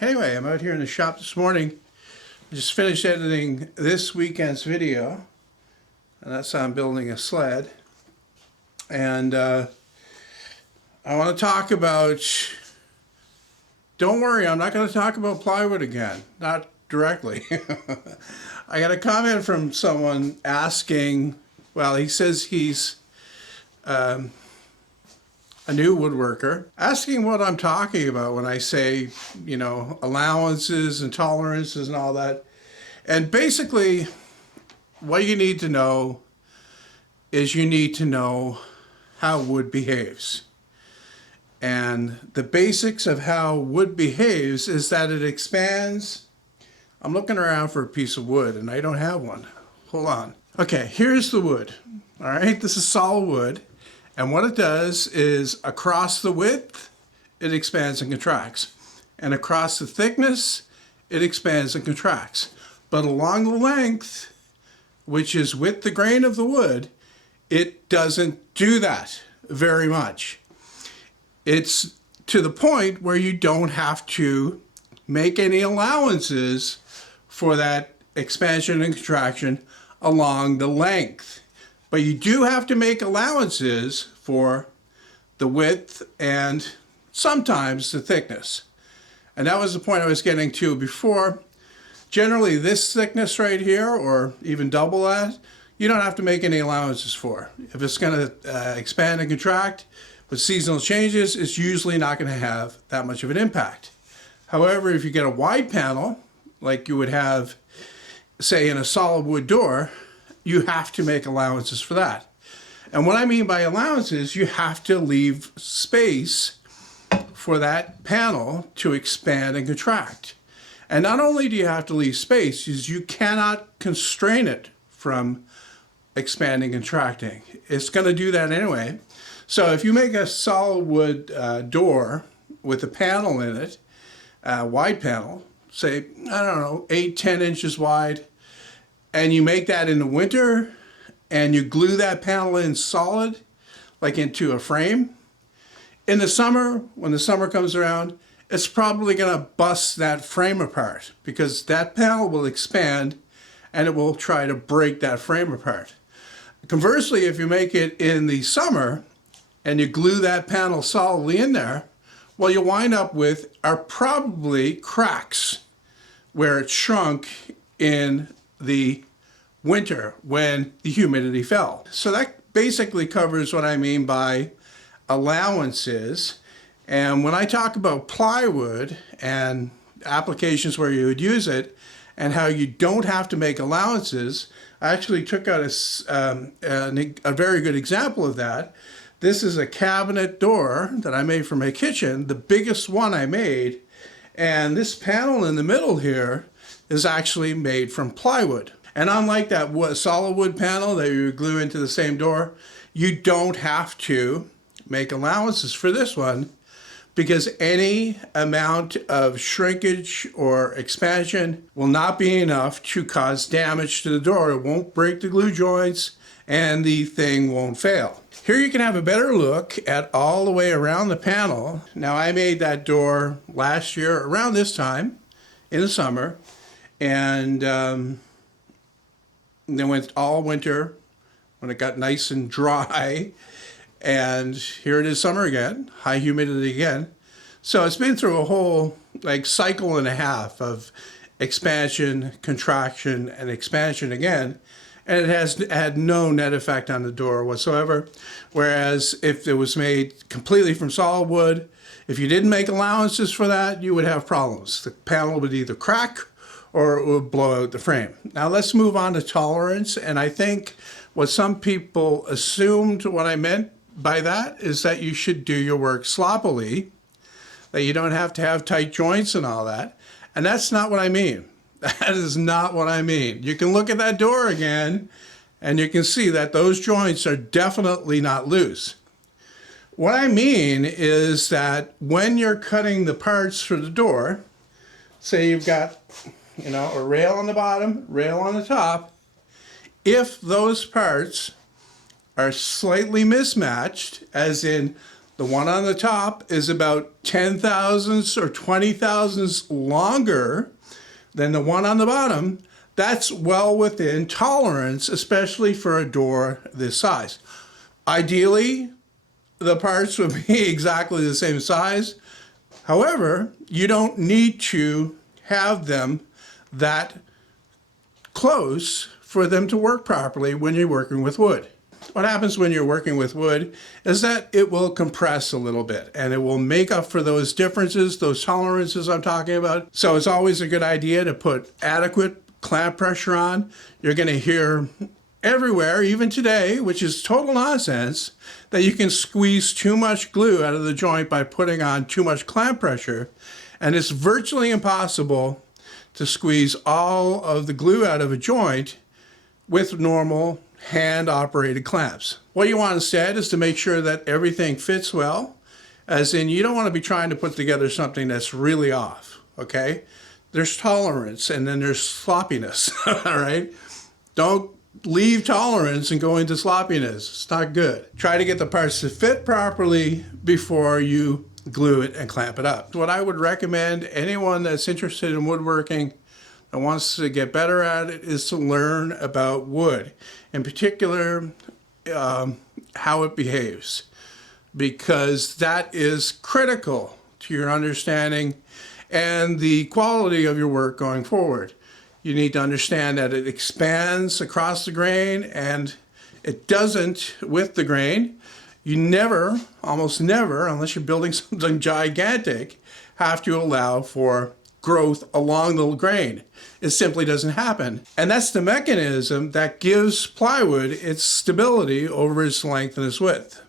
Anyway, I'm out here in the shop this morning. I just finished editing this weekend's video, and that's how I'm building a sled. And I want to talk about, don't worry, I'm not going to talk about plywood again, not directly. I got a comment from someone asking, well, he says he's a new woodworker, asking what I'm talking about when I say, you know, allowances and tolerances and all that. And basically, what you need to know is you need to know how wood behaves. And the basics of how wood behaves is that it expands. I'm looking around for a piece of wood and I don't have one. Hold on. Okay, here's the wood. All right, this is solid wood. And what it does is across the width, it expands and contracts. And across the thickness, it expands and contracts. But along the length, which is with the grain of the wood, it doesn't do that very much. It's to the point where you don't have to make any allowances for that expansion and contraction along the length. But you do have to make allowances for the width and sometimes the thickness. And that was the point I was getting to before. Generally, this thickness right here, or even double that, you don't have to make any allowances for. If it's going to expand and contract with seasonal changes, it's usually not going to have that much of an impact. However, if you get a wide panel, like you would have, say, in a solid wood door, you have to make allowances for that. And what I mean by allowances, you have to leave space for that panel to expand and contract. And not only do you have to leave space, is you cannot constrain it from expanding and contracting. It's going to do that anyway. So if you make a solid wood door with a panel in it, a wide panel, say, I don't know, 8-10 inches wide, and you make that in the winter and you glue that panel in solid, like into a frame, in the summer, when the summer comes around, it's probably going to bust that frame apart because that panel will expand and it will try to break that frame apart. Conversely, if you make it in the summer and you glue that panel solidly in there, what you'll wind up with are probably cracks where it shrunk in the winter when the humidity fell. So that basically covers what I mean by allowances. And when I talk about plywood and applications where you would use it and how you don't have to make allowances, I actually took out a very good example of that. This is a cabinet door that I made for my kitchen, the biggest one I made. And this panel in the middle here is actually made from plywood. And unlike that solid wood panel that you glue into the same door, you don't have to make allowances for this one because any amount of shrinkage or expansion will not be enough to cause damage to the door. It won't break the glue joints and the thing won't fail. Here you can have a better look at all the way around the panel. Now I made that door last year around this time in the summer, and then went all winter when it got nice and dry, and here it is summer again, high humidity again. So it's been through a whole cycle and a half of expansion, contraction, and expansion again, and it has had no net effect on the door whatsoever. Whereas if it was made completely from solid wood, if you didn't make allowances for that, you would have problems. The panel would either crack or it would blow out the frame. Now let's move on to tolerance. And I think what some people assumed what I meant by that is that you should do your work sloppily, that you don't have to have tight joints and all that. And that's not what I mean. That is not what I mean. You can look at that door again and you can see that those joints are definitely not loose. What I mean is that when you're cutting the parts for the door, say you've got a rail on the bottom, rail on the top. If those parts are slightly mismatched, as in The one on the top is about 10 thousandths or 20 thousandths longer than the one on the bottom. That's well within tolerance, especially for a door this size. Ideally, the parts would be exactly the same size. However, you don't need to have them that close for them to work properly when you're working with wood. What happens when you're working with wood is that it will compress a little bit and it will make up for those differences, those tolerances I'm talking about. So it's always a good idea to put adequate clamp pressure on. You're going to hear everywhere, even today, which is total nonsense, that you can squeeze too much glue out of the joint by putting on too much clamp pressure. And it's virtually impossible to squeeze all of the glue out of a joint with normal hand-operated clamps. What you want instead is to make sure that everything fits well, as in you don't want to be trying to put together something that's really off, okay? There's tolerance and then there's sloppiness, all right? Don't leave tolerance and go into sloppiness. It's not good. Try to get the parts to fit properly before you glue it and clamp it up. What I would recommend anyone that's interested in woodworking and wants to get better at it is to learn about wood, in particular how it behaves, because that is critical to your understanding and the quality of your work going forward. You need to understand that it expands across the grain and it doesn't with the grain. You never, almost never, unless you're building something gigantic, have to allow for growth along the grain. It simply doesn't happen. And that's the mechanism that gives plywood its stability over its length and its width.